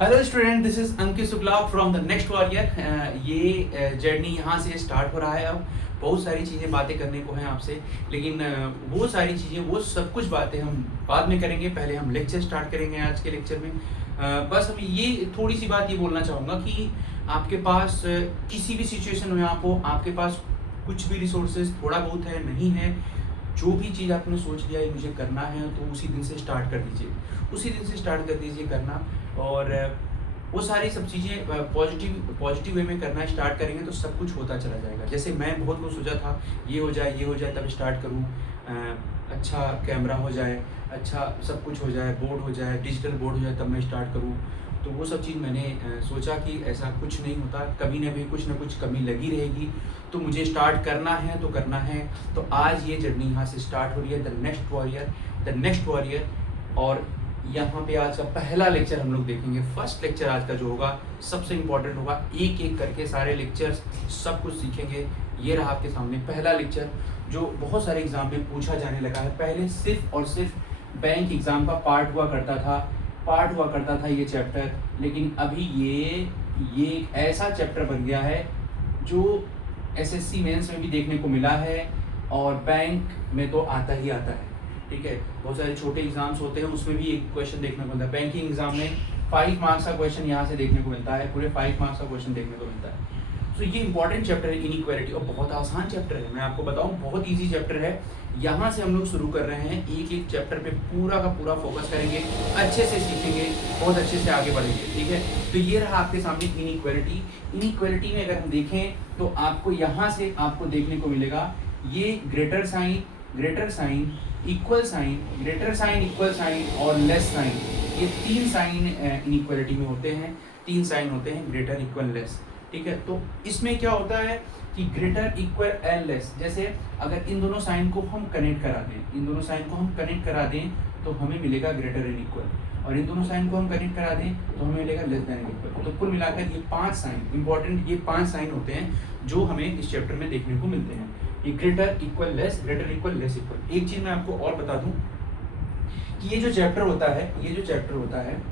Hello student, this is Ankit Shukla from the next warrior. ये journey यहाँ से start हो रहा है। अब बहुत सारी चीज़ें बातें करने को हैं आपसे, लेकिन वो सारी चीज़ें, वो सब कुछ बातें हम बाद में करेंगे। पहले हम लेक्चर स्टार्ट करेंगे आज के लेक्चर में। बस हम ये थोड़ी सी बात ये बोलना चाहूँगा कि आपके पास किसी भी सिचुएशन में आप हो, आपके पास कुछ भी रिसोर्सेज थोड़ा बहुत है, नहीं है, जो भी चीज़ आपने सोच लिया है मुझे करना है, तो उसी दिन से स्टार्ट कर दीजिए, उसी दिन से स्टार्ट कर दीजिए करना। और वो सारी सब चीज़ें पॉजिटिव वे में करना स्टार्ट करेंगे तो सब कुछ होता चला जाएगा। जैसे मैं बहुत कुछ सोचा था, ये हो जाए तब स्टार्ट करूँ, अच्छा कैमरा हो जाए, अच्छा सब कुछ हो जाए, बोर्ड हो जाए, डिजिटल बोर्ड हो जाए, तब मैं स्टार्ट करूँ। तो वो सब चीज़ मैंने सोचा कि ऐसा कुछ नहीं होता, कभी ना कुछ कमी लगी रहेगी। तो मुझे स्टार्ट करना है तो करना है। तो आज ये जर्नी यहाँ से स्टार्ट हो रही है, द नेक्स्ट वॉरियर। और यहाँ पे आज का पहला लेक्चर हम लोग देखेंगे। फर्स्ट लेक्चर आज का जो होगा सबसे इम्पोर्टेंट होगा, एक एक करके सारे लेक्चर्स सब कुछ सीखेंगे। ये रहा आपके सामने पहला लेक्चर, जो बहुत सारे एग्जाम में पूछा जाने लगा है। पहले सिर्फ और सिर्फ बैंक एग्जाम का पार्ट हुआ करता था ये चैप्टर, लेकिन अभी ये एक ऐसा चैप्टर बन गया है जो एसएससी मेंस में भी देखने को मिला है और बैंक में तो आता ही आता है। ठीक है, बहुत सारे छोटे एग्जाम्स होते हैं, उसमें भी एक क्वेश्चन देखने को मिलता है। बैंकिंग एग्जाम में 5 मार्क्स का क्वेश्चन यहाँ से देखने को मिलता है, पूरे 5 मार्क्स का क्वेश्चन देखने को मिलता है। तो ये इंपॉर्टेंट चैप्टर है इनइक्वालिटी, और बहुत आसान चैप्टर है। मैं आपको बताऊं, बहुत इजी चैप्टर है। यहाँ से हम लोग शुरू कर रहे हैं, एक एक चैप्टर पे पूरा का पूरा फोकस करेंगे, अच्छे से सीखेंगे, बहुत अच्छे से आगे बढ़ेंगे। ठीक है, तो ये रहा आपके सामने इनइक्वालिटी में अगर हम देखें तो आपको यहाँ से आपको देखने को मिलेगा ये ग्रेटर साइन, इक्वल साइन और लेस साइन, ये 3 साइन इनइक्वालिटी में होते हैं। 3 साइन होते हैं, ग्रेटर, इक्वल, लेस। ठीक है, तो इसमें क्या होता है कि ग्रेटर, इक्वल एंड लेस, जैसे अगर इन दोनों साइन को हम कनेक्ट करा दें तो हमें मिलेगा ग्रेटर एंड इक्वल, और इन दोनों साइन को हम कनेक्ट करा दें तो हमें मिलेगा लेस देन एंड इक्वल। तो कुल मिलाकर ये 5 साइन इंपॉर्टेंट, ये 5 साइन होते हैं जो हमें इस चैप्टर में देखने को मिलते हैं। ये greater, equal, less, greater, equal, less, equal. एक चीज मैं आपको और बता दूं कि ये जो चैप्टर होता है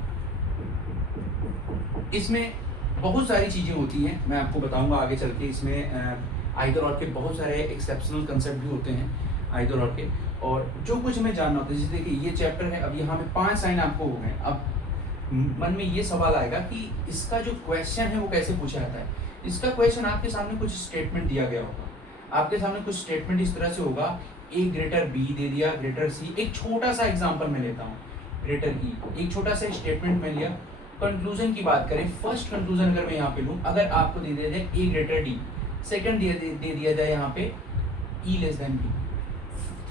इसमें बहुत सारी चीजें होती हैं, मैं आपको बताऊंगा आगे चल के। इसमें आइदर और के बहुत सारे एक्सेप्शनल कंसेप्ट भी होते हैं आइदर और के, और जो कुछ हमें जानना होता है। जैसे देखिए ये चैप्टर है, अब यहाँ पे 5 साइन आपको हो गए। अब मन में ये सवाल आएगा कि इसका जो क्वेश्चन है वो कैसे पूछा जाता है। इसका क्वेश्चन आपके सामने कुछ स्टेटमेंट दिया गया होगा, आपके सामने कुछ स्टेटमेंट इस तरह से होगा, ए ग्रेटर बी दे दिया, ग्रेटर सी। एक छोटा सा एग्जांपल मैं लेता हूँ, ग्रेटर ई, एक छोटा सा स्टेटमेंट मैं लिया। कंक्लूजन की बात करें, फर्स्ट कंक्लूजन अगर मैं यहाँ पे लूँ, अगर आपको दे दिया जाए ए ग्रेटर डी, सेकंड दे दिया जाए यहाँ पे E less than B,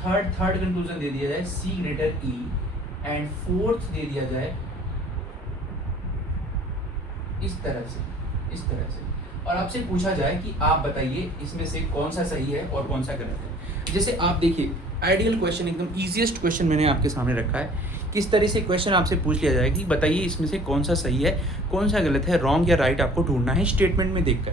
third conclusion दे दिया जाए C greater E, and fourth दे दिया जाए इस तरह से, और आपसे पूछा जाए कि आप बताइए इसमें से कौन सा सही है और कौन सा गलत है। जैसे आप देखिए, आइडियल क्वेश्चन, एकदम इजीएस्ट क्वेश्चन मैंने आपके सामने रखा है। किस तरह से क्वेश्चन आपसे पूछ लिया जाए कि बताइए इसमें से कौन सा सही है, कौन सा गलत है, रॉन्ग या राइट आपको ढूंढना है स्टेटमेंट में देखकर।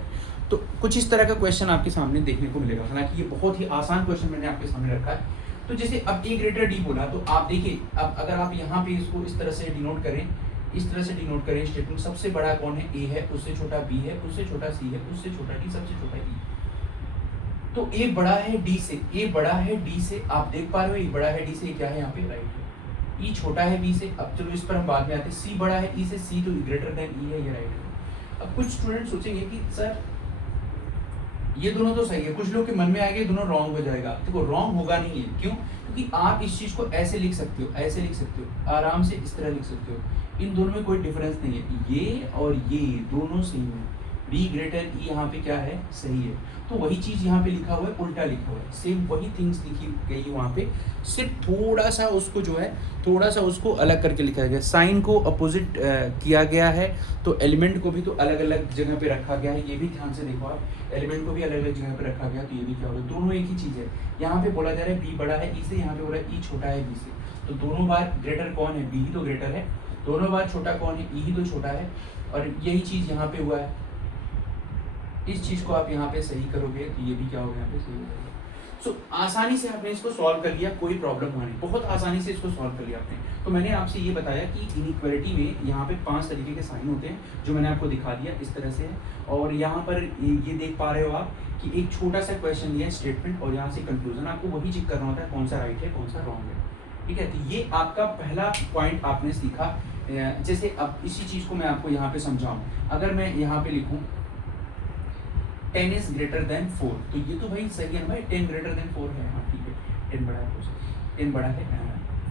तो कुछ इस तरह का क्वेश्चन आपके सामने देखने को मिलेगा। हालांकि ये बहुत ही आसान क्वेश्चन मैंने आपके सामने रखा है। तो जैसे अब ए ग्रेटर डी बोला, तो आप देखिए, अब अगर आप यहाँ पे इसको इस तरह से डिनोट करें, स्टेटमेंट, सबसे बड़ा कौन है, ए है, उससे छोटा बी है, उससे छोटा सी है, उससे छोटा डी, सबसे छोटा ई। तो ए बड़ा है डी से, आप देख पा रहे हो, ए बड़ा है डी से, क्या है यहाँ पे, राइट है। ई छोटा है बी से, अब चलो इस पर हम बाद में आते हैं। सी बड़ा है ई से, सी तो ग्रेटर देन ई है, ये राइट है। अब कुछ स्टूडेंट सोचेंगे कि सर ये दोनों तो सही है, कुछ लोग के मन में आएगा दोनों रॉन्ग हो जाएगा। देखो रॉन्ग होगा नहीं है, क्यों? क्योंकि आप इस चीज को ऐसे लिख सकते हो, आराम से इस तरह लिख सकते हो। इन दोनों में कोई डिफरेंस नहीं है, ये और ये दोनों सेम है। बी ग्रेटर ई यहाँ पे क्या है, सही है। तो वही चीज यहाँ पे लिखा हुआ है, उल्टा लिखा हुआ है, सेम वही थिंग्स लिखी गई है वहाँ पे, सिर्फ थोड़ा सा उसको अलग करके लिखा गया। साइन को अपोजिट किया गया है, तो एलिमेंट को भी तो अलग अलग जगह पे रखा गया है। ये भी ध्यान से देखो आप, एलिमेंट को भी अलग अलग जगह पे रखा गया, तो ये भी क्या होगा, दोनों एक ही चीज है। यहाँ पे बोला जा रहा है बी बड़ा है ई से, यहाँ पे बोला ई छोटा है बी से। तो दोनों बार ग्रेटर कौन है, बी ही तो ग्रेटर है। दोनों बार छोटा कौन है, ई ही तो छोटा है। और यही चीज यहाँ पे हुआ है। इस चीज को आप यहाँ पे सही करोगे तो ये भी क्या होगा, यहाँ पे सही हो जाएगा। सो आसानी से आपने इसको सॉल्व कर लिया, कोई प्रॉब्लम हुआ नहीं, बहुत आसानी से इसको सॉल्व कर लिया आपने। तो मैंने आपसे ये बताया कि इनइक्वालिटी में यहाँ पे 5 तरीके के साइन होते हैं, जो मैंने आपको दिखा दिया इस तरह से है। और यहाँ पर ये देख पा रहे हो आप कि एक छोटा सा क्वेश्चन लिया है स्टेटमेंट, और यहाँ से कंक्लूजन, आपको वही चेक करना होता है कौन सा राइट है कौन सा रॉन्ग है, ठीक है। तो ये आपका पहला पॉइंट आपने सीखा। जैसे अब इसी चीज़ को मैं आपको यहाँ पे समझाऊँ, अगर मैं यहाँ पे लिखूँ 10 इज ग्रेटर देन 4, तो ये तो भाई सही है भाई, 10 ग्रेटर देन 4 है, हाँ ठीक है, 10 बड़ा है 4 से, 10 बड़ा है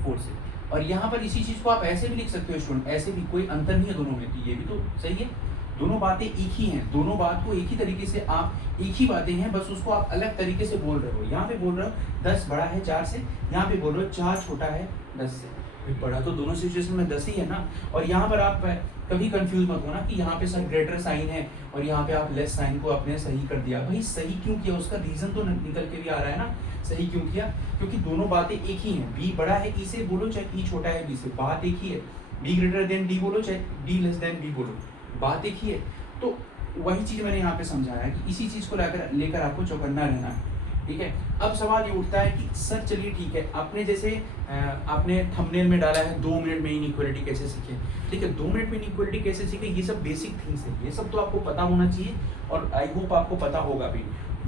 4 से। और यहाँ पर इसी चीज़ को आप ऐसे भी लिख सकते हो स्टूडेंट, ऐसे भी, कोई अंतर नहीं है दोनों में, तो ये भी तो सही है, दोनों बातें एक ही हैं, दोनों बात को एक ही तरीके से आप, एक ही बातें हैं, बस उसको आप अलग तरीके से बोल रहे हो। यहाँ पे बोल रहे हो 10 बड़ा है 4 से, यहाँ पे बोल रहे हो 4 छोटा है 10 से। बड़ा तो दोनों सिचुएशन में 10 ही है ना। और यहाँ पर आप कभी कंफ्यूज मत होना कि यहाँ पे सर ग्रेटर साइन है और यहाँ पे आप लेस साइन को आपने सही कर दिया। भाई सही क्यों किया, उसका रीजन तो निकल के भी आ रहा है ना, सही क्यों किया, क्योंकि दोनों बातें एक ही हैं। बी बड़ा है ई से बोलो, चाहे ई छोटा है बी से, बात एक ही है। बी ग्रेटर देन डी बोलो, चाहे डी लेस देन बी बोलो, बात एक ही है। तो वही चीज़ मैंने यहाँ पे समझाया कि इसी चीज़ को लेकर आपको चौकन्ना रहना है, ठीक है। अब सवाल ये उठता है कि सर चलिए ठीक है, आपने जैसे आपने थंबनेल में डाला है 2 मिनट में इनइक्वालिटी कैसे सीखे, ठीक है, 2 मिनट में इनइक्वालिटी कैसे सीखे, ये सब बेसिक थिंग्स है, ये सब तो आपको पता होना चाहिए, और आई होप आपको पता होगा भी।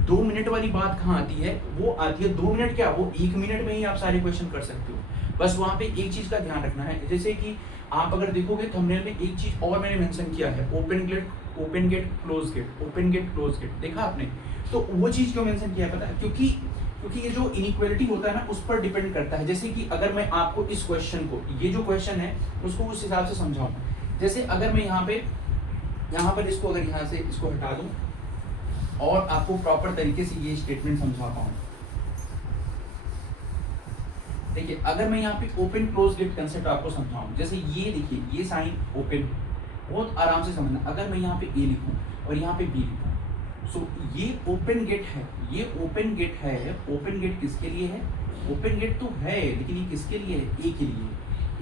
2 मिनट वाली बात कहाँ आती है, वो आती है 2 मिनट क्या, वो 1 मिनट में ही आप सारे क्वेश्चन कर सकते हो। बस वहाँ पे एक चीज़ का ध्यान रखना है, जैसे कि आप अगर देखोगे थंबनेल में एक चीज़ और मैंने मेंशन किया है, open gate close gate, open gate close gate, देखा आपने। तो वो चीज़ क्यों मेंशन किया है पता है, क्योंकि ये जो इनइक्वालिटी होता है ना, उस पर डिपेंड करता है। जैसे कि अगर मैं आपको इस क्वेश्चन को, ये जो क्वेश्चन है उसको उस हिसाब से समझाऊं, जैसे अगर मैं यहाँ पर इसको, अगर यहाँ से इसको हटा दूं और आपको प्रॉपर तरीके से ये स्टेटमेंट समझा पाऊं, देखिए अगर मैं यहाँ पे ओपन क्लोज गेट कंसेप्ट आपको समझाऊं, जैसे ये देखिए, ये साइन ओपन, बहुत आराम से समझना। अगर मैं यहाँ पे ए लिखूं और यहाँ पे बी लिखूं, सो ये ओपन गेट है, ये ओपन गेट है। ओपन गेट किसके लिए है, ओपन गेट तो है, लेकिन ये किसके लिए है, ए के लिए,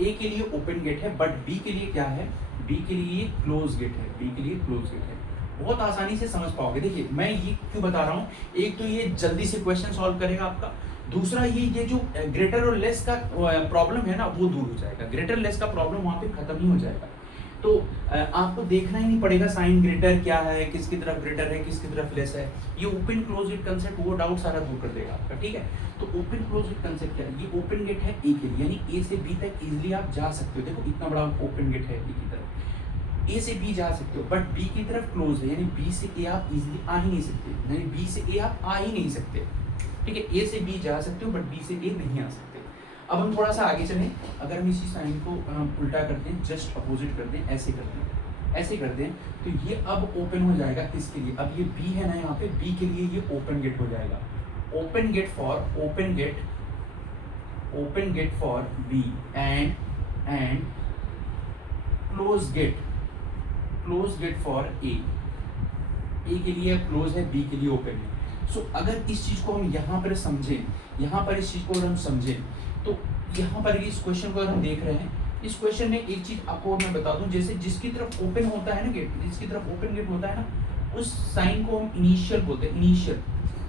ए के लिए ओपन गेट है, बट बी के लिए क्या है, बी के लिए क्लोज गेट है, बी के लिए क्लोज गेट है। बहुत आसानी से समझ पाओगे। देखिए मैं ये क्यों बता रहा हूँ, एक तो ये जल्दी से क्वेश्चन सॉल्व करेगा आपका, दूसरा ये जो ग्रेटर और लेस का प्रॉब्लम है ना, वो दूर हो जाएगा, ग्रेटर लेस का प्रॉब्लम वहाँ पे खत्म ही हो जाएगा। तो आपको देखना ही नहीं पड़ेगा साइन ग्रेटर क्या है, किसकी तरफ ग्रेटर है, किसकी तरफ लेस है। ये ओपन क्लोज गेट कंसेप्ट वो डाउट सारा दूर कर देगा आपका, ठीक है। तो ओपन क्लोज गेट कंसेप्ट क्या है, ये ओपन गेट है ए के लिए, यानी ए से बी तक इजीली आप जा सकते हो। देखो इतना बड़ा ओपन गेट है ए की तरफ, ए से बी जा सकते हो, बट बी की तरफ क्लोज है, यानी बी से ए आप इजीली आ ही नहीं सकते, यानी बी से ए आप आ ही नहीं सकते, ठीक है। ए से बी जा सकते हो बट बी से ए नहीं आ सकते। अब हम थोड़ा सा आगे चलें, अगर हम इसी साइन को उल्टा कर दें, जस्ट अपोजिट कर दें, ऐसे कर दें, ऐसे कर दें, तो ये अब ओपन हो जाएगा किसके लिए, अब ये बी है ना, यहाँ पे बी के लिए ये ओपन गेट हो जाएगा। Open gate for B and close gate for A के लिए क्लोज है, बी के लिए ओपन है। सो अगर इस चीज को हम यहाँ पर समझें, यहाँ पर इस चीज को अगर हम समझें, तो यहाँ पर इस क्वेश्चन को अगर हम देख रहे हैं, इस क्वेश्चन में एक चीज आपको मैं बता दूं, जैसे जिसकी तरफ ओपन होता है ना गेट, जिसकी तरफ ओपन गेट होता है ना, उस साइन को हम इनिशियल बोलते हैं, इनिशियल,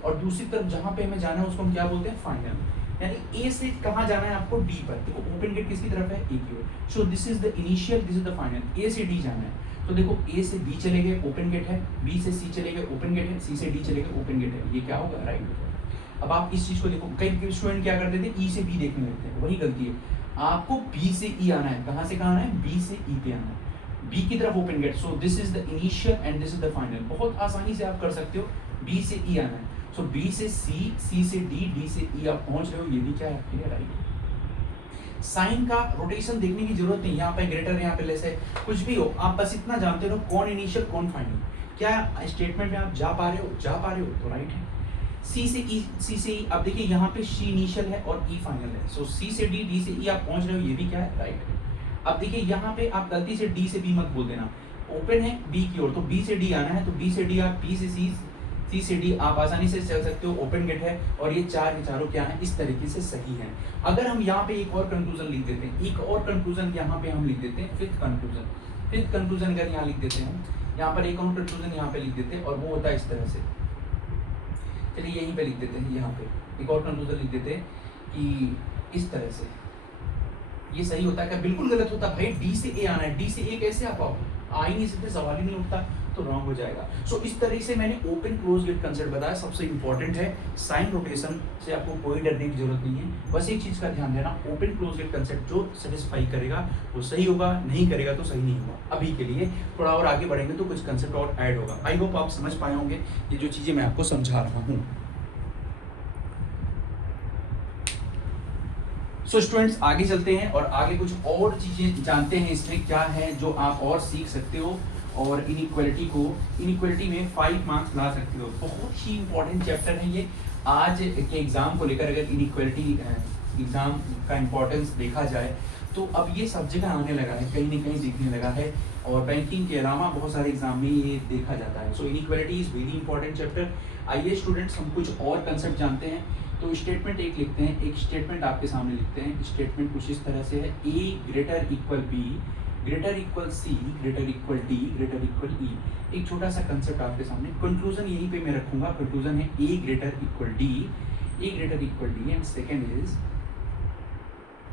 और दूसरी तरफ जहाँ पे हमें जाना है उसको हम क्या बोलते हैं, फाइनल। यानी ए से कहाँ जाना है आपको, डी पर। देखो ओपन गेट किसकी तरफ है, ए की ओर। So this is the initial, this is the final. A से डी जाना है, तो देखो ए से बी चले गए, ओपन गेट है, बी से सी चले गए, ओपन गेट है, सी से डी चले गए, ओपन गेट है, ये क्या होगा, राइट हो जाएगा। अब आप इस चीज को देखो, कई स्टूडेंट क्या करते थे, ई से बी देखने लगते हैं, वही गलती है। आपको बी से ई आना है, कहाँ से कहाँ आना है, बी से ई पे आना है, बी की तरफ open gate. So this is the initial and this is the final. बहुत आसानी से आप कर सकते हो, बी से ई आना है, सो बी से सी, सी से डी, डी से ई आप पहुंच रहे हो, ये भी क्या है आपके लिए राइट। साइन का रोटेशन देखने की जरूरत नहीं, यहाँ पे ग्रेटर है, यहाँ पे लेस है, कुछ भी हो, आप बस इतना जानते हो कौन इनिशियल कौन फाइनल। क्या स्टेटमेंट में आप जा पा रहे हो, तो राइट है। सी से ई, अब देखिए यहाँ पे सी इनिशियल है और ई फाइनल है, सो सी से डी, डी से ई आप पहुंच रहे हो, ये भी क्या है, राइट है। अब देखिए यहाँ पे आप गलती से डी से बी मत बोल देना, ओपन है बी की ओर, तो बी से डी आना है, तो बी से डी आप, बी से सी, सी से डी आप आसानी से चल सकते हो, ओपन गेट है, और ये चार के चारों क्या है, इस तरीके से सही है। अगर हम यहाँ पे एक और कंक्लूजन लिख देते हैं, एक और कंक्लूजन यहाँ पे हम लिख देते हैं, फिफ्थ कंक्लूजन अगर यहाँ लिख देते हैं, यहाँ पर एक और कंक्लूजन यहाँ पे लिख देते हैं, और वो होता है इस तरह से, चलिए यहीं पे लिख देते हैं, यहाँ पे एक और कंक्लूजन लिख देते कि इस तरह से ये सही होता है क्या? बिल्कुल गलत होता भाई, डी से ए आना है, डी से ए कैसे आ पाओ, आ ही नहीं सकते, सवाल ही नहीं उठता, तो रॉन्ग हो जाएगा। सो इस तरह से मैंने ओपन क्लोज गेट कंसेप्ट बताया, सबसे इंपॉर्टेंट है। साइन रोटेशन से आपको कोई डरने की जरूरत नहीं है, बस एक चीज का ध्यान देना, ओपन क्लोज गेट कंसेप्ट जो सेटिस्फाई करेगा वो सही होगा, नहीं करेगा तो सही नहीं होगा। अभी के लिए थोड़ा और आगे बढ़ेंगे तो कुछ कंसेप्ट और ऐड होगा। आई होप आप समझ पाए होंगे ये जो चीजें मैं आपको समझा रहा हूँ। सो स्टूडेंट्स आगे चलते हैं और आगे कुछ और चीजें जानते हैं इसमें क्या है जो आप और सीख सकते हो, और इनइक्वालिटी में 5 मार्क्स ला सकते हो। बहुत ही इंपॉर्टेंट चैप्टर है ये। आज के एग्जाम को लेकर अगर इनइक्वालिटी एग्जाम का इंपॉर्टेंस देखा जाए तो अब ये सब जगह आने लगा है, कहीं ना कहीं दिखने लगा है, और बैंकिंग के अलावा बहुत सारे एग्जाम में ये देखा जाता है। So inequality is very important chapter. आइए स्टूडेंट्स हम कुछ और कंसेप्ट जानते हैं। तो स्टेटमेंट एक लिखते हैं, एक स्टेटमेंट आपके सामने लिखते हैं। स्टेटमेंट कुछ इस तरह से है, A greater equal B greater equal C greater equal D greater equal E. एक छोटा सा कंसेप्ट आपके सामने, कंक्लूजन यहीं पे मैं रखूंगा। कंक्लूजन है A greater equal D, A greater equal D, and second is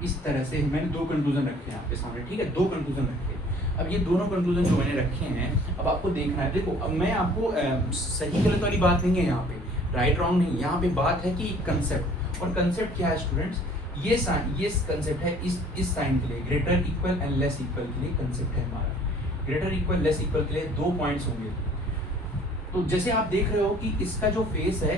इस तरह से। मैंने 2 कंक्लूजन रखे हैं आपके सामने, ठीक है, 2 कंक्लूजन रखे। अब ये दोनों कंक्लूजन जो मैंने रखे हैं, अब आपको देखना है। देखो अब मैं आपको सही गलत वाली बात नहीं है यहाँ पे, राइट रॉन्ग नहीं, यहाँ पे बात है कि कंसेप्ट। और कंसेप्ट क्या है स्टूडेंट्स, ये कंसेप्ट है इस साइन के लिए, greater equal and less equal के लिए कंसेप्ट है हमारा। ग्रेटर इक्वल लेस इक्वल के लिए 2 पॉइंट्स होंगे। तो जैसे आप देख रहे हो कि इसका जो फेस है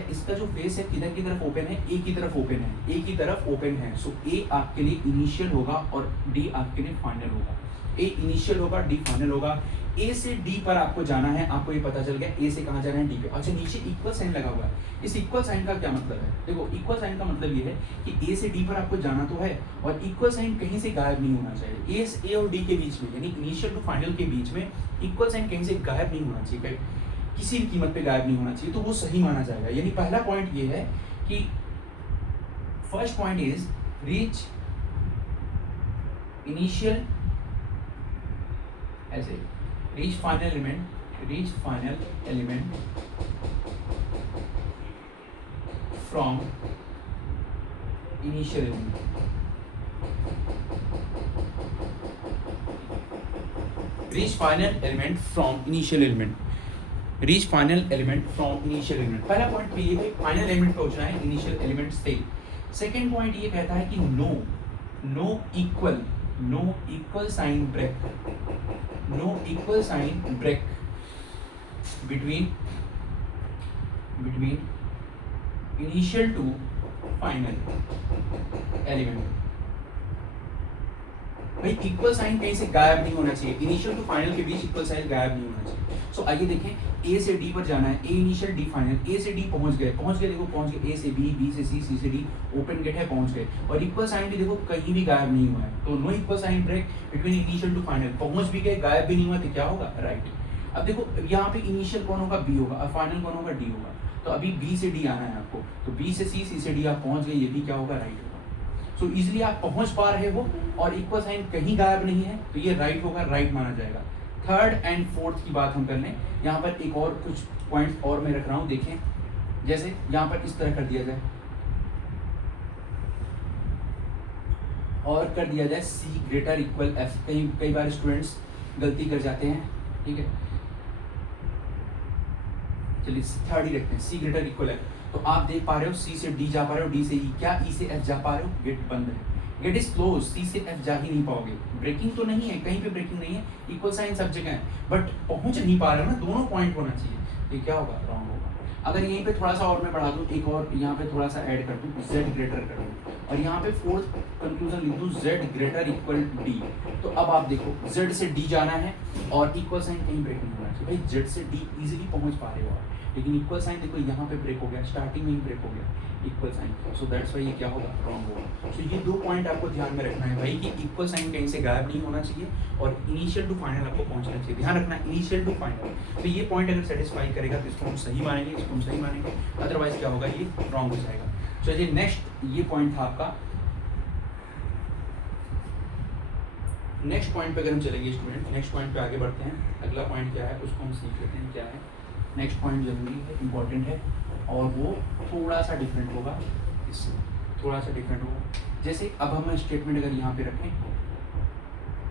किधर की तरफ ओपन है, ए की तरफ ओपन है, ए की तरफ ओपन है। सो ए आपके लिए इनिशियल होगा और डी आपके लिए फाइनल होगा। ए इनिशियल होगा, डी फाइनल होगा। ए से डी पर आपको जाना है, आपको ये पता चल गया ए से कहाँ जाना है, डी पे। अच्छा नीचे इक्वल साइन लगा हुआ है, इस इक्वल साइन का क्या मतलब है? देखो इक्वल साइन का मतलब ये है कि ए से डी पर आपको जाना तो है, और इक्वल साइन कहीं से गायब नहीं होना चाहिए। ए और डी के बीच में, यानी इनिशियल टू फाइनल के बीच में इक्वल साइन कहीं से गायब नहीं होना चाहिए, किसी भी कीमत पे गायब नहीं होना चाहिए, तो वो सही माना जाएगा। यानी पहला पॉइंट ये है कि first point is reach initial, ऐसे reach final element from initial element. Reach final element from initial element, reach final element from initial element. पहला पॉइंट पे ये है फाइनल एलिमेंट पहुंचना है इनिशियल एलिमेंट से। सेकेंड पॉइंट ये कहता है कि no equal sign break between initial to final element। भाई इक्वल साइन कहीं से गायब नहीं होना चाहिए, इनिशियल टू फाइनल के बीच इक्वल साइन गायब नहीं होना चाहिए। सो आइए देखें, ए से डी पर जाना है, ए इनिशियल डी फाइनल। ए से डी पहुंच गए, देखो पहुंच गए, ए से बी, बी से सी, सी से डी, ओपन गेट है, पहुंच गए। और इक्वल साइन भी देखो कहीं भी गायब नहीं हुआ है, तो no equal sign break between initial to final. पहुंच भी गए, गायब भी नहीं हुआ, तो क्या होगा? राइट। अब देखो यहाँ पे इनिशियल कौन होगा? बी होगा, और फाइनल कौन होगा? डी होगा। तो अभी बी से डी आना है आपको, तो बी से सी, सी से डी आप पहुंच गए, ये भी क्या होगा? राइट होगा। सो इजिली आप पहुंच पा रहे हो और इक्वल साइन कहीं गायब नहीं है, तो ये राइट होगा, राइट माना जाएगा। थर्ड एंड फोर्थ की बात हम कर लें, यहाँ पर एक और कुछ पॉइंट और मैं रख रहा हूँ, देखें। जैसे यहाँ पर इस तरह कर दिया जाए और कर दिया जाए सी ग्रेटर इक्वल एफ। कई बार स्टूडेंट्स गलती कर जाते हैं, ठीक है, चलिए थर्ड ही रखते हैं, सी ग्रेटर इक्वल एफ। तो आप देख पा रहे हो सी से डी जा पा रहे हो, डी से ई, क्या ई से एफ जा पा रहे हो? गेट बंद है, गेट इज क्लोज, सी से एफ जा ही नहीं पाओगे। ब्रेकिंग तो नहीं है, कहीं पे ब्रेकिंग नहीं है, इक्वल साइन सब जगह है, बट पहुंच नहीं पा रहे हो ना, दोनों पॉइंट होना चाहिए। ये क्या होगा? रॉन्ग होगा। अगर यहीं पे थोड़ा सा और मैं बढ़ा दूं, एक और यहाँ पे थोड़ा सा ऐड कर दूं, z ग्रेटर कर दूं, और यहाँ पे फोर्थ कंक्लूजन लिख दूं z ग्रेटर इक्वल डी। तो अब आप देखो z से d जाना है और इक्वल साइन कहीं ब्रेक नहीं होना चाहिए। भाई z से d इजीली पहुंच पा रहे हो आप, लेकिन इक्वल साइन देखो यहाँ पे ब्रेक हो गया, स्टार्टिंग में ही ब्रेक हो गया equal sign. So that's why ये क्या होगा? रॉन्ग होगा। सो ये 2 पॉइंट आपको ध्यान में रखना है भाई, कि इक्वल साइन कहीं से गायब नहीं होना चाहिए और इनिशियल टू फाइनल आपको पहुंचना चाहिए। ध्यान रखना, इनिशियल टू फाइनल। तो ये पॉइंट अगर सेटिस्फाई करेगा तो इसको हम सही मानेंगे, इसको हम सही मानेंगे, अदरवाइज क्या होगा? ये रॉन्ग हो जाएगा। चलिए नेक्स्ट, ये पॉइंट था आपका। नेक्स्ट पॉइंट पे अगर हम चलेंगे स्टूडेंट, नेक्स्ट पॉइंट पे आगे बढ़ते हैं। अगला पॉइंट क्या है उसको हम सीख लेते हैं क्या है। नेक्स्ट पॉइंट जरूरी है, इंपॉर्टेंट है, और वो थोड़ा सा डिफरेंट होगा, इससे थोड़ा सा डिफरेंट होगा। जैसे अब हम स्टेटमेंट अगर यहाँ पे रखें,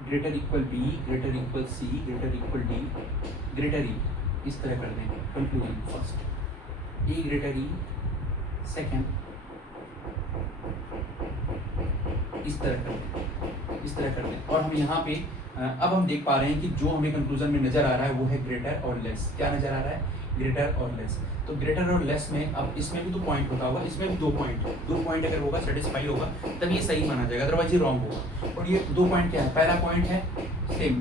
greater equal B, greater equal C, greater equal D, greater E, इस तरह कर देंगे। Conclusion first, E greater E, second, इस तरह कर दें, इस तरह कर दें। और हम यहाँ पे अब हम देख पा रहे हैं कि जो हमें कंक्लूजन में नजर आ रहा है वो है ग्रेटर और लेस। क्या नजर आ रहा है? ग्रेटर और लेस। तो ग्रेटर और लेस में अब इसमें भी तो पॉइंट होता होगा, इसमें भी 2 पॉइंट, 2 पॉइंट अगर होगा सेटिस्फाई होगा तब ये सही माना जाएगा, अदरवाइज ये रॉन्ग होगा। और ये 2 पॉइंट क्या है? पहला पॉइंट है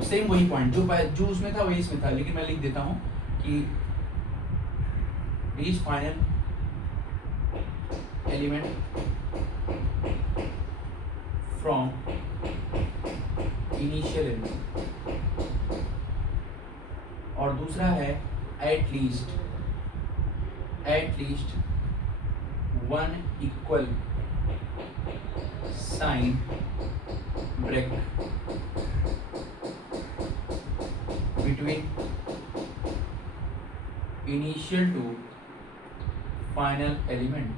सेम वही पॉइंट जो उसमें था वही इसमें था, लेकिन मैं लिख देता हूँ कि reach final element from initial element, और दूसरा है at least one equal sign break between initial to final element,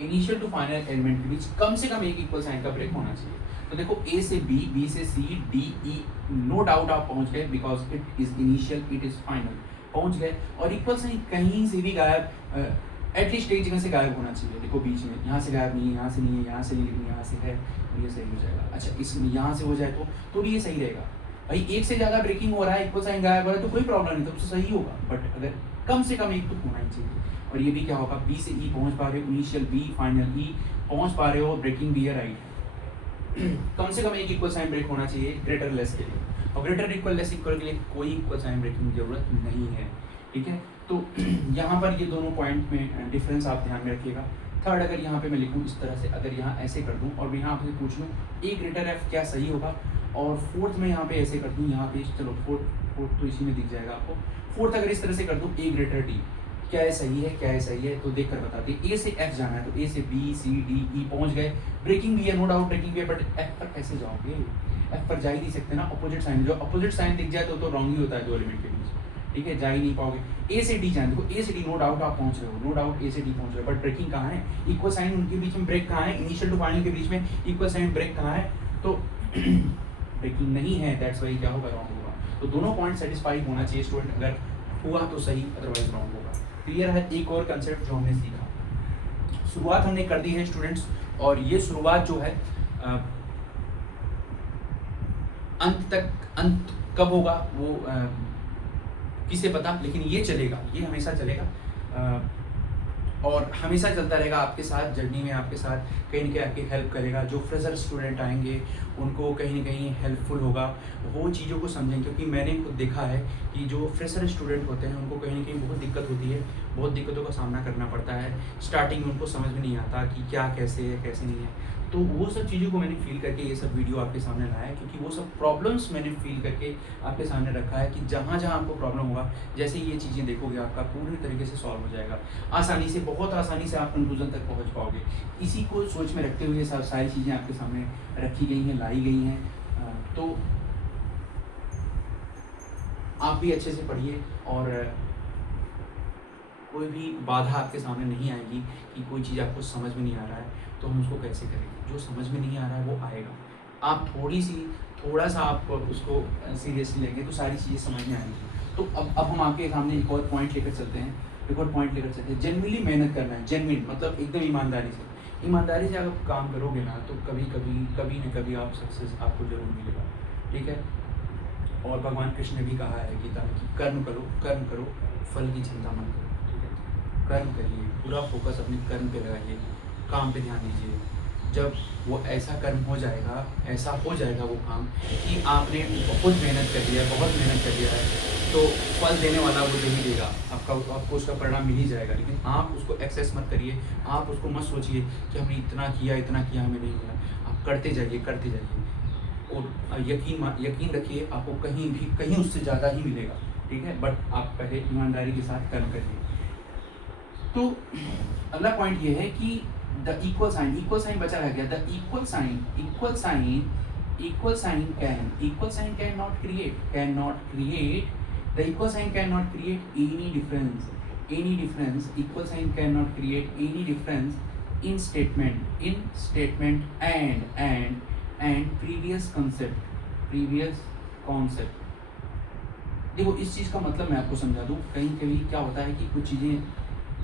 initial to final element के बीच कम से कम एक इक्वल साइन का ब्रेक होना चाहिए। तो देखो ए से बी, बी से सी, डी ई, नो डाउट आप पहुंच गए, because it is initial, it is final, पहुंच गए। और इक्वल साइन कहीं से भी गायब, एटलीस्ट एक जगह से गायब होना चाहिए। देखो बीच में, यहाँ से गायब नहीं है, यहाँ से नहीं है, यहाँ से नहीं, लेकिन यहाँ से है, ये सही हो जाएगा। अच्छा, इसमें यहाँ से हो जाए तो भी ये सही रहेगा। भाई एक से ज़्यादा ब्रेकिंग हो रहा है, इक्वल साइन गायब हो रहा है तो कोई प्रॉब्लम नहीं, तब तो सही होगा। बट अगर कम से कम एक तो होना ही चाहिए। और ये भी क्या होगा, बी से ई पहुँच पा रहे हो, इनिशियल बी, फाइनल ई पहुँच पा रहे हो, ब्रेकिंग भी है, राइट। कम से कम एक इक्वल साइन ब्रेक होना चाहिए ग्रेटर लेस के लिए, और ग्रेटर इक्वल लेस इक्वल के लिए कोई इक्वल साइन ब्रेकिंग की जरूरत नहीं है, ठीक है। तो यहाँ पर ये दोनों पॉइंट में डिफरेंस आप ध्यान में रखिएगा। थर्ड, अगर यहाँ पे मैं लिखूँ इस तरह से, अगर यहाँ ऐसे कर दूँ और यहाँ आपसे पूछ लूँ ए ग्रेटर एफ क्या सही होगा, और फोर्थ में यहाँ पे ऐसे कर दूँ, यहाँ पे चलो फोर्थ तो इसी में दिख जाएगा आपको। फोर्थ अगर इस तरह से कर दूँ ए ग्रेटर डी, क्या है सही है, क्या है सही है, तो देख कर बताते हैं। ए से एफ जाना है तो ए से बी, सी, डी, ई पहुंच गए, ब्रेकिंग भी है, नो डाउट ब्रेकिंग भी है, बट एफ पर कैसे जाओगे? एफ पर जा ही नहीं सकते ना, अपोजिट साइन, जो अपोजिट साइन दिख जाए तो रॉन्ग ही होता है दो एलिमेंट के बीच, ठीक है, जा ही नहीं पाओगे। ए से डी जाए, देखो ए से डी नो डाउट आप पहुंच रहे हो, नो डाउट ए से डी पहुंच रहे हो, बट ब्रेकिंग कहाँ है? इक्वल साइन उनके बीच में ब्रेक कहाँ है? इनिशियल टू फाइनल के बीच में इक्वल साइन ब्रेक कहाँ है? तो ब्रेकिंग नहीं है, दैट्स वाई क्या होगा, रॉन्ग होगा। तो दोनों पॉइंट सेटिस्फाई होना चाहिए स्टूडेंट, अगर हुआ तो सही, अदरवाइज रॉन्ग होगा। क्लियर है? एक और कंसेप्ट जो हमने सीखा, शुरुआत हमने कर दी है स्टूडेंट्स, और ये शुरुआत जो है अंत कब होगा वो किसे पता, लेकिन ये चलेगा, ये हमेशा चलेगा और हमेशा चलता रहेगा आपके साथ जर्नी में, आपके साथ कहीं ना कहीं आपकी हेल्प करेगा। जो फ्रेशर स्टूडेंट आएंगे उनको कहीं ना कहीं हेल्पफुल होगा, वो चीज़ों को समझें, क्योंकि मैंने खुद देखा है कि जो फ्रेशर स्टूडेंट होते हैं उनको कहीं ना कहीं बहुत दिक्कत होती है, बहुत दिक्कतों का सामना करना पड़ता है। स्टार्टिंग में उनको समझ में नहीं आता कि क्या कैसे है कैसे नहीं है, तो वो सब चीज़ों को मैंने फील करके ये सब वीडियो आपके सामने लाया है, क्योंकि वो सब प्रॉब्लम्स मैंने फील करके आपके सामने रखा है कि जहाँ जहाँ आपको प्रॉब्लम होगा, जैसे ये चीज़ें देखोगे आपका पूरी तरीके से सॉल्व हो जाएगा, आसानी से, बहुत आसानी से आप कंक्लूजन तक पहुँच पाओगे। इसी को सोच में रखते हुए सब सारी चीज़ें आपके सामने रखी गई हैं, लाई गई हैं। तो आप भी अच्छे से पढ़िए, और कोई भी बाधा आपके सामने नहीं आएगी कि कोई चीज़ आपको समझ में नहीं आ रहा है तो हम उसको कैसे करेंगे। जो समझ में नहीं आ रहा है वो आएगा, आप थोड़ा सा आप उसको सीरियसली लेंगे तो सारी चीज़ें समझ में आएंगी। तो अब हम आपके सामने एक और पॉइंट लेकर चलते हैं, जेन्युइनली मेहनत करना है, जेन्युइन मतलब एकदम ईमानदारी से आप काम करोगे ना, तो कभी न कभी आप सक्सेस आपको जरूर मिलेगा, ठीक है। और भगवान कृष्ण ने भी कहा है गीता में कि कर्म करो, फल की चिंता मत करो, ठीक है। कर्म करिए, पूरा फोकस अपने कर्म पे लगाइए, काम पे ध्यान दीजिए। जब वो ऐसा कर्म हो जाएगा, ऐसा हो जाएगा वो काम कि आपने बहुत मेहनत कर लिया है, तो फल देने वाला वो दे ही देगा, आपको उसका परिणाम मिल ही जाएगा। लेकिन आप उसको एक्सेस मत करिए, आप उसको मत सोचिए कि हमने इतना किया हमें नहीं मिला। आप करते जाइए, और यकीन रखिए आपको कहीं उससे ज़्यादा ही मिलेगा, ठीक है। बट आप पहले ईमानदारी के साथ कर्म करिए। तो अगला पॉइंट ये है कि द इक्वल साइन बचा रह गया। The equal sign can not create any difference any difference, equal sign cannot create any difference in statement and previous concept. देखो इस चीज़ का मतलब मैं आपको समझा दूँ, कहीं कभी क्या होता है कि कुछ चीज़ें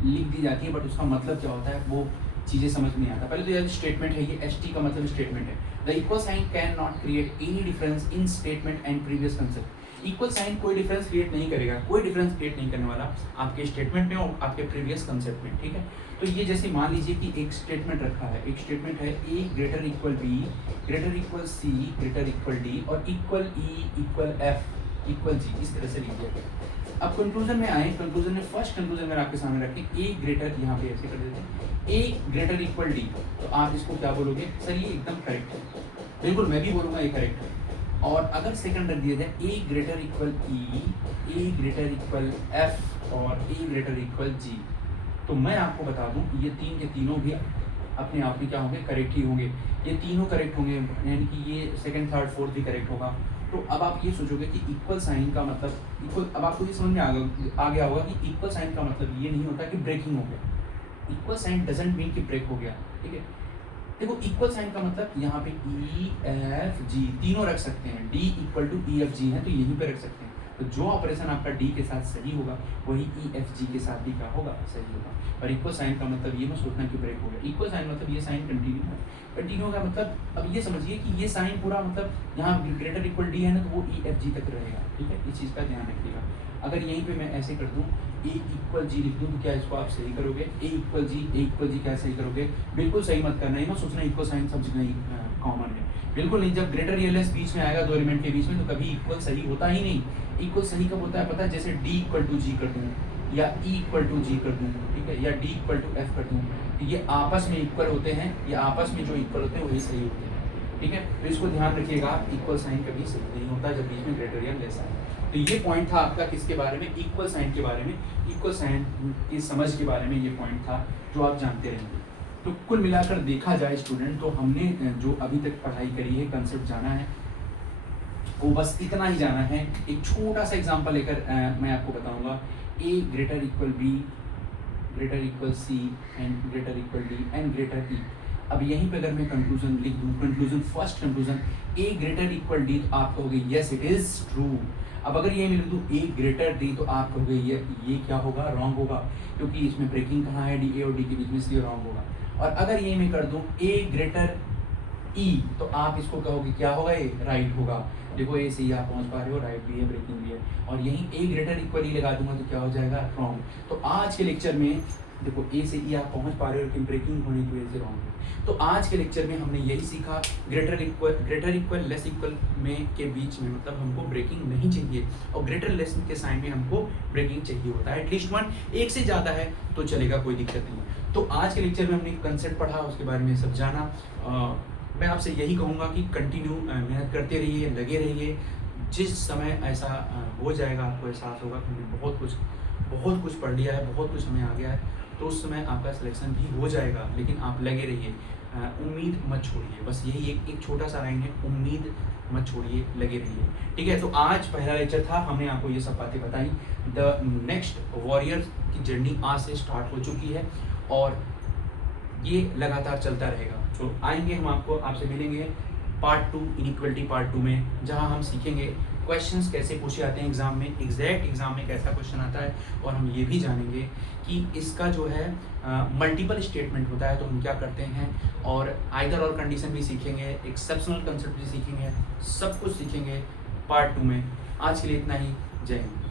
लिख दी जाती हैं बट उसका मतलब क्या होता है वो चीज़ें समझ में नहीं आता। पहले तो यार स्टेटमेंट है, ये एस टी का मतलब स्टेटमेंट है। The equal sign can not create any difference in statement and previous concept. Equal sign कोई डिफरेंस क्रिएट नहीं करेगा, कोई डिफरेंस क्रिएट नहीं करने वाला आपके स्टेटमेंट में और आपके प्रीवियस कंसेप्ट में, ठीक है। तो ये जैसे मान लीजिए कि एक स्टेटमेंट रखा है, एक स्टेटमेंट है A greater equal B greater equal C greater equal D और equal E equal F equal G, इस तरह से लिख दिया गया। अब कंक्लूजन में आए, कंक्लूजन में फर्स्ट कंक्लूजन में आपके सामने रखें ए ग्रेटर, यहाँ पे ऐसे कर देते हैं ए ग्रेटर इक्वल डी, तो आप इसको क्या बोलोगे? सर ये एकदम करेक्ट है, बिल्कुल मैं भी बोलूँगा ये करेक्ट है। और अगर सेकंड रख दिया जाए A greater equal E A greater equal F और ए ग्रेटर इक्वल जी, तो मैं आपको बता दूं ये तीन के तीनों भी अपने आप में क्या होंगे? करेक्ट ही होंगे। ये तीनों करेक्ट होंगे, यानी कि ये सेकंड थर्ड फोर्थ भी करेक्ट होगा। तो अब आप ये सोचोगे कि इक्वल साइन का मतलब इक्वल, अब आपको ये समझ में आ गया होगा कि इक्वल साइन का मतलब ये नहीं होता कि ब्रेकिंग हो गया। इक्वल साइन डजंट मीन कि ब्रेक हो गया, ठीक है। देखो इक्वल साइन का मतलब यहाँ पे ई एफ जी तीनों रख सकते हैं, D equal to E F G है तो यहीं पे रख सकते हैं। तो जो ऑपरेशन आपका डी के साथ सही होगा वही ई एफ जी के साथ भी क्या होगा? सही होगा। और इक्वल साइन का मतलब ये मत सोचना कि ब्रेक हो गया। इक्वल साइन मतलब ये साइन कंटिन्यू है, कंटिन्यू का मतलब अब ये समझिए कि ये साइन पूरा मतलब यहाँ ग्रेटर इक्वल डी है ना, तो वो ई एफ जी तक रहेगा, ठीक है। इस चीज़ का ध्यान रखिएगा। अगर यहीं पे मैं ऐसे कर दूँ ए इक्वल जी लिख दूँ तो क्या इसको आप सही करोगे? ए इक्वल जी क्या सही करोगे? बिल्कुल सही मत करना, ये मत सोचना इक्वल साइन सब जगह कॉमन है, बिल्कुल नहीं। जब ग्रेटर या लेस बीच में आएगा दो एलिमेंट के बीच में तो कभी इक्वल सही होता ही नहीं। इक्वल सही कब होता है पता है? जैसे डी इक्वल टू जी कर दूँ या ई इक्वल टू जी कर दूँ, ठीक है, या डी इक्वल टू एफ कर दूँ, तो ये आपस में इक्वल होते हैं, ये आपस में जो इक्वल होते हैं वही सही होते हैं, ठीक है। तो इसको ध्यान रखिएगा, इक्वल साइन कभी सही नहीं होता जब बीच में ग्रेटर या लेस आए। तो ये पॉइंट था आपका किसके बारे में? इक्वल साइन के बारे में, इक्वल साइन की समझ के बारे में ये पॉइंट था जो आप जानते रहेंगे। तो कुल मिलाकर देखा जाए स्टूडेंट, तो हमने जो अभी तक पढ़ाई करी है, कंसेप्ट जाना है, वो बस इतना ही जाना है। एक छोटा सा एग्जांपल लेकर मैं आपको बताऊंगा। A greater equal B greater equal C and greater equal D and greater E. अब यहीं पे अगर मैं कंक्लूजन लिख दूं, conclusion first conclusion A greater equal D, तो आप कहोगे यस इट इज ट्रू। अब अगर ये मैं लिख दूं ए ग्रेटर डी, तो आप कहोगे ये क्या होगा? रॉन्ग होगा, क्योंकि इसमें ब्रेकिंग कहाँ है? डी ए और डी के बीच में, इसलिए रॉन्ग होगा। और अगर ये मैं कर दूं ए ग्रेटर ई, तो आप इसको कहोगे क्या होगा? ये राइट होगा। देखो ए से ही आप पहुंच पा रहे हो, राइट भी है, ब्रेकिंग भी है। और यहीं ए ग्रेटर इक्वल ई लगा दूंगा तो क्या हो जाएगा? रॉन्ग। तो आज के लेक्चर में देखो ए से ई आप पहुंच पा रहे हो लेकिन ब्रेकिंग होने की वजह से रॉन्ग है। तो आज के लेक्चर में हमने यही सीखा, ग्रेटर इक्वल लेस इक्वल में के बीच में मतलब हमको ब्रेकिंग नहीं चाहिए, और ग्रेटर लेस के साइन में हमको ब्रेकिंग चाहिए होता है। एटलीस्ट वन, एक से ज़्यादा है तो चलेगा, कोई दिक्कत नहीं। तो आज के लेक्चर में हमने कंसेप्ट पढ़ा, उसके बारे में सब जाना। मैं आपसे यही कहूँगा कि कंटिन्यू मेहनत करते रहिए, लगे रहिए। जिस समय ऐसा हो जाएगा आपको एहसास होगा कि हमने बहुत कुछ पढ़ लिया है, बहुत कुछ हमें आ गया है, तो उस समय आपका सिलेक्शन भी हो जाएगा। लेकिन आप लगे रहिए, उम्मीद मत छोड़िए। बस यही एक छोटा सा लाइन है, उम्मीद मत छोड़िए, लगे रहिए, ठीक है। तो आज पहला लेक्चर था, हमने आपको ये सब बातें बताई। द नेक्स्ट वॉरियर की जर्नी आज से स्टार्ट हो चुकी है और ये लगातार चलता रहेगा। तो आएंगे हम आपसे मिलेंगे पार्ट 2, इनइक्वलिटी पार्ट 2 में, जहां हम सीखेंगे क्वेश्चंस कैसे पूछे जाते हैं एग्जाम में, एग्जैक्ट एग्जाम में कैसा क्वेश्चन आता है, और हम ये भी जानेंगे कि इसका जो है मल्टीपल स्टेटमेंट होता है तो हम क्या करते हैं, और आइदर और कंडीशन भी सीखेंगे, एक्सेप्शनल कंसेप्ट भी सीखेंगे, सब कुछ सीखेंगे पार्ट 2 में। आज के लिए इतना ही, जय हिंद।